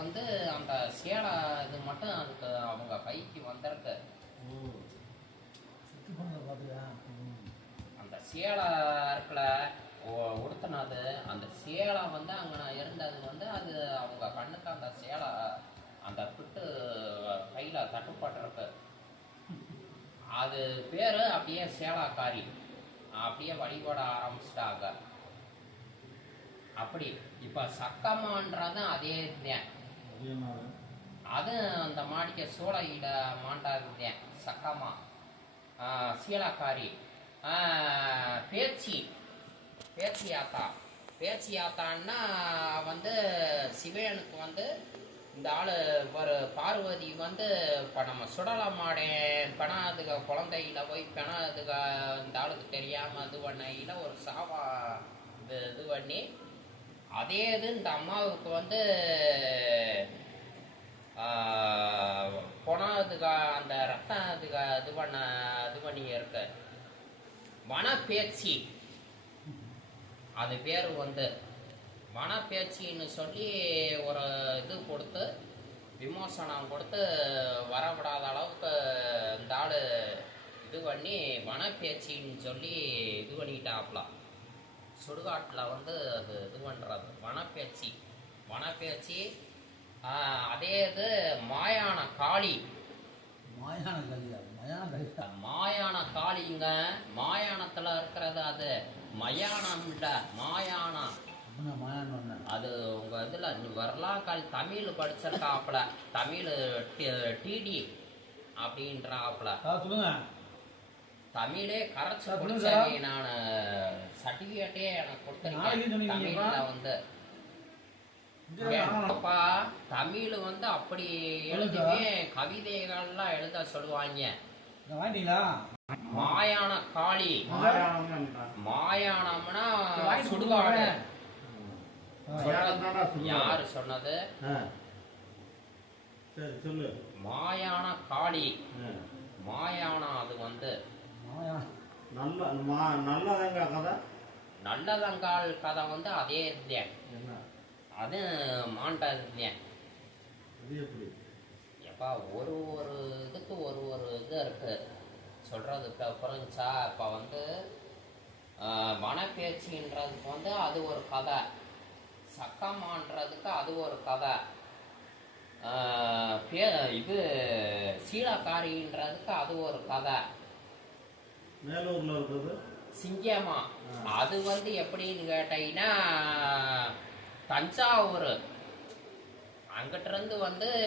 வந்து அந்த சேலை இது மட்டும் அதுக்கு அவங்க கைக்கு வந்திருக்கு. அந்த சேலை இருக்குல்ல உடுத்தினது, அந்த சேலை வந்து அங்கே இருந்தது வந்து அது அவங்க கண்ணுக்கு அந்த சேலை அந்த பிட்டு கையில் தட்டுப்பட்டிருக்கு. அது பேர் அப்படியே சேலாக்காரி அப்படியே வழிபட ஆரம்பிச்சிட்டாங்க. அப்படி இப்போ சக்கம்மான்றது அதே தான். அது அந்த மாடிக்க சூளையிட மாண்டாகுதேன் சக்கம்மா, சீலாக்காரி, பேச்சி ஆத்தா. பேச்சி ஆத்தான்னா வந்து சிவனுக்கு வந்து இந்த ஆள் ஒரு பார்வதி வந்து இப்போ நம்ம சுடலமாடேன் பெணாதுக குழந்தையில போய் பெணாதுக இந்த ஆளுக்கு தெரியாமல் இது பண்ணையில் ஒரு சாவா இது பண்ணி அதே இது இந்த அம்மாவுக்கு வந்து பொணாதுக அந்த ரத்தம் இது பண்ணி இருக்கு. வனப்பேச்சி அது பேர் வந்து வனப்பேச்சின்னு சொல்லி ஒரு இது கொடுத்து விமோசனம் கொடுத்து வரவிடாத அளவுக்கு இந்த ஆள் இது பண்ணி வனப்பேச்சின்னு சொல்லி இது பண்ணிட்டாப்ல. சுடுகாட்டில் வந்து அது இது பண்ணுறது வனப்பேச்சி. அதே இது மாயான காளி. மாயான காளிங்க, மாயானத்தில் இருக்கிறது அது மயானம் இல்லை, மாயானம். அது உங்கள் இதில் வரலாக்கால் தமிழ் படிச்சிருக்காப்புல, தமிழ் டிடி அப்படின்றாப்புல. தமிழே கரைச்சி குடிச்சாங்க. நான் சர்டிஃபிகேட்டே எனக்கு கொடுத்துருக்கேன் தமிழில் வந்து. தமிழ் வந்து அப்படி எழுதுவேன், கவிதைகள்லாம் எழுத சொல்லுவாங்க. மாயான காளி, மாயானம்னா சுடுகாடு. யாரு சொன்னது? மாயான காளி, மாயானம். அது வந்து நல்லதங்கால் கதை வந்து அதே தான். அது மாண்டதுதான். எப்பா ஒரு இதுக்கு ஒரு இது இருக்கு சொல்றதுக்கு. புரிஞ்சா? இப்போ வந்து வனப்பேச்சின்றதுக்கு வந்து அது ஒரு கதை, சக்கம்மான்றதுக்கு அது ஒரு கதை, இது சீலாக்காரின்றதுக்கு அது ஒரு கதை. மேலூர்ல இருக்குது சிங்கமா. அது வந்து எப்படின்னு கேட்டீங்கன்னா தஞ்சாவூர் அங்கிட்ட இருந்து வந்து